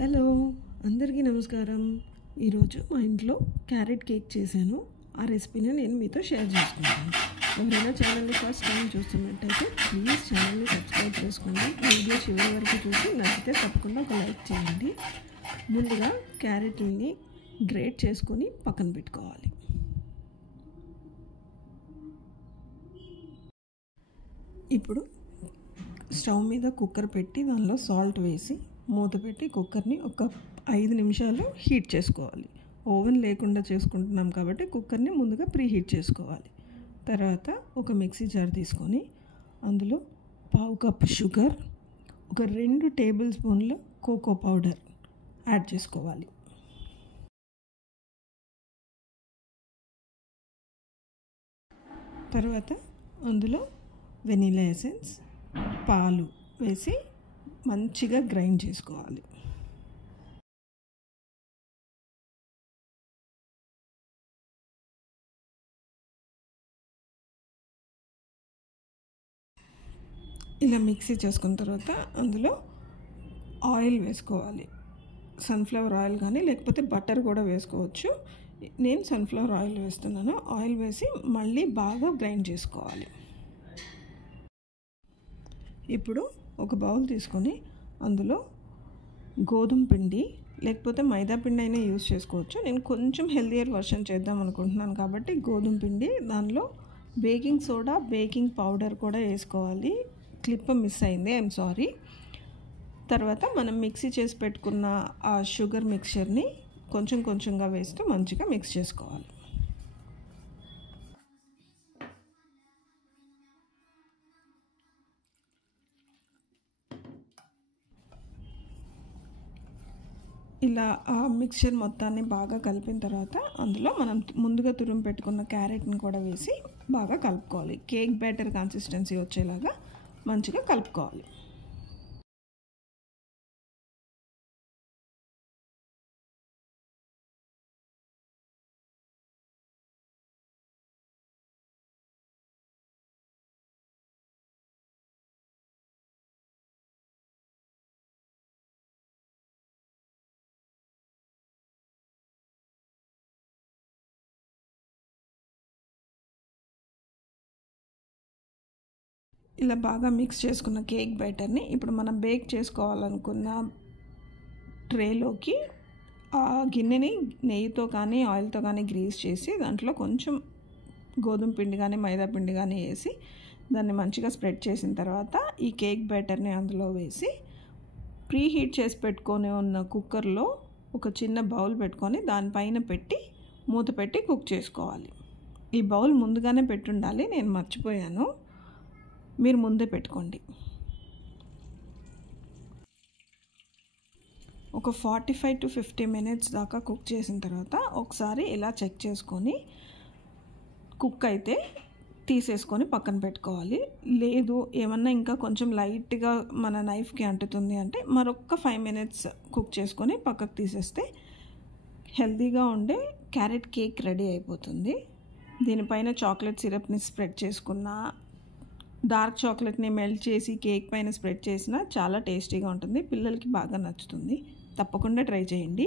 Hello, అందరికీ నమస్కారం. ఈరోజు మా ఇంట్లో క్యారెట్ కేక్ చేశాను. ఆ రెసిపీని నేను మీతో షేర్ చేసుకుంటాను. ఎవరైనా ఛానల్ని ఫస్ట్ టైం చూస్తున్నట్టయితే ప్లీజ్ ఛానల్ని సబ్స్క్రైబ్ చేసుకోండి. వీడియో చివరి వరకు చూసి నచ్చితే తప్పకుండా ఒక లైక్ చేయండి. ముందుగా క్యారెట్ని గ్రేట్ చేసుకొని పక్కన పెట్టుకోవాలి. ఇప్పుడు స్టవ్ మీద కుక్కర్ పెట్టి దానిలో సాల్ట్ వేసి మూత పెట్టి కుక్కర్ని ఒక 5 నిమిషాలు హీట్ చేసుకోవాలి. ఓవెన్ లేకుండా చేసుకుంటున్నాం కాబట్టి కుక్కర్ని ముందుగా ప్రీ హీట్ చేసుకోవాలి. తర్వాత ఒక మిక్సీ జార్ తీసుకొని అందులో 1/2 కప్పు షుగర్, ఒక 2 టేబుల్ స్పూన్ల కోకో పౌడర్ యాడ్ చేసుకోవాలి. తర్వాత అందులో వెనిలా ఎసెన్స్, పాలు వేసి మంచిగా గ్రైండ్ చేసుకోవాలి. ఇలా మిక్సీ చేసుకున్న తర్వాత అందులో ఆయిల్ వేసుకోవాలి. సన్ఫ్లవర్ ఆయిల్ కానీ లేకపోతే బటర్ కూడా వేసుకోవచ్చు. నేను సన్ఫ్లవర్ ఆయిల్ వేస్తున్నాను. ఆయిల్ వేసి మళ్ళీ బాగా గ్రైండ్ చేసుకోవాలి. ఇప్పుడు ఒక బౌల్ తీసుకొని అందులో గోధుమ పిండి లేకపోతే మైదా పిండి అయినా యూజ్ చేసుకోవచ్చు. నేను కొంచెం హెల్దియర్ వర్షన్ చేద్దాం అనుకుంటున్నాను కాబట్టి గోధుమ పిండి, దానిలో బేకింగ్ సోడా, బేకింగ్ పౌడర్ కూడా వేసుకోవాలి. క్లిప్ మిస్ అయింది, ఐఎమ్ సారీ. తర్వాత మనం మిక్సీ చేసి పెట్టుకున్న ఆ షుగర్ మిక్చర్ని కొంచెం కొంచెంగా వేస్తూ మంచిగా మిక్స్ చేసుకోవాలి. ఇలా ఆ మిక్చర్ మొత్తాన్ని బాగా కలిపిన తర్వాత అందులో మనం ముందుగా తురిమి పెట్టుకున్న క్యారెట్ని కూడా వేసి బాగా కలుపుకోవాలి. కేక్ బ్యాటర్ కన్సిస్టెన్సీ వచ్చేలాగా మంచిగా కలుపుకోవాలి. ఇలా బాగా మిక్స్ చేసుకున్న కేక్ బ్యాటర్ని ఇప్పుడు మనం బేక్ చేసుకోవాలనుకున్న ట్రేలోకి ఆ గిన్నెని నెయ్యితో కానీ ఆయిల్తో కానీ గ్రీస్ చేసి దాంట్లో కొంచెం గోధుమ పిండి కానీ మైదా పిండి కానీ వేసి దాన్ని మంచిగా స్ప్రెడ్ చేసిన తర్వాత ఈ కేక్ బ్యాటర్ని అందులో వేసి ప్రీ హీట్ చేసి పెట్టుకొని ఉన్న కుక్కర్లో ఒక చిన్న బౌల్ పెట్టుకొని దానిపైన పెట్టి మూత పెట్టి కుక్ చేసుకోవాలి. ఈ బౌల్ ముందుగానే పెట్టుండాలి, నేను మర్చిపోయాను. మీరు ముందే పెట్టుకోండి. ఒక 45 to 50 మినిట్స్ దాకా కుక్ చేసిన తర్వాత ఒకసారి ఇలా చెక్ చేసుకొని కుక్ అయితే తీసేసుకొని పక్కన పెట్టుకోవాలి. లేదు ఏమన్నా ఇంకా కొంచెం లైట్గా మన నైఫ్కి అంటుతుంది అంటే మరొక 5 మినిట్స్ కుక్ చేసుకొని పక్కకు తీసేస్తే హెల్తీగా ఉండే క్యారెట్ కేక్ రెడీ అయిపోతుంది. దీనిపైన చాక్లెట్ సిరప్ని స్ప్రెడ్ చేసుకున్న, డార్క్ చాక్లెట్ని మెల్ట్ చేసి కేక్ పైన స్ప్రెడ్ చేసినా చాలా టేస్టీగా ఉంటుంది. పిల్లలకి బాగా నచ్చుతుంది. తప్పకుండా ట్రై చేయండి.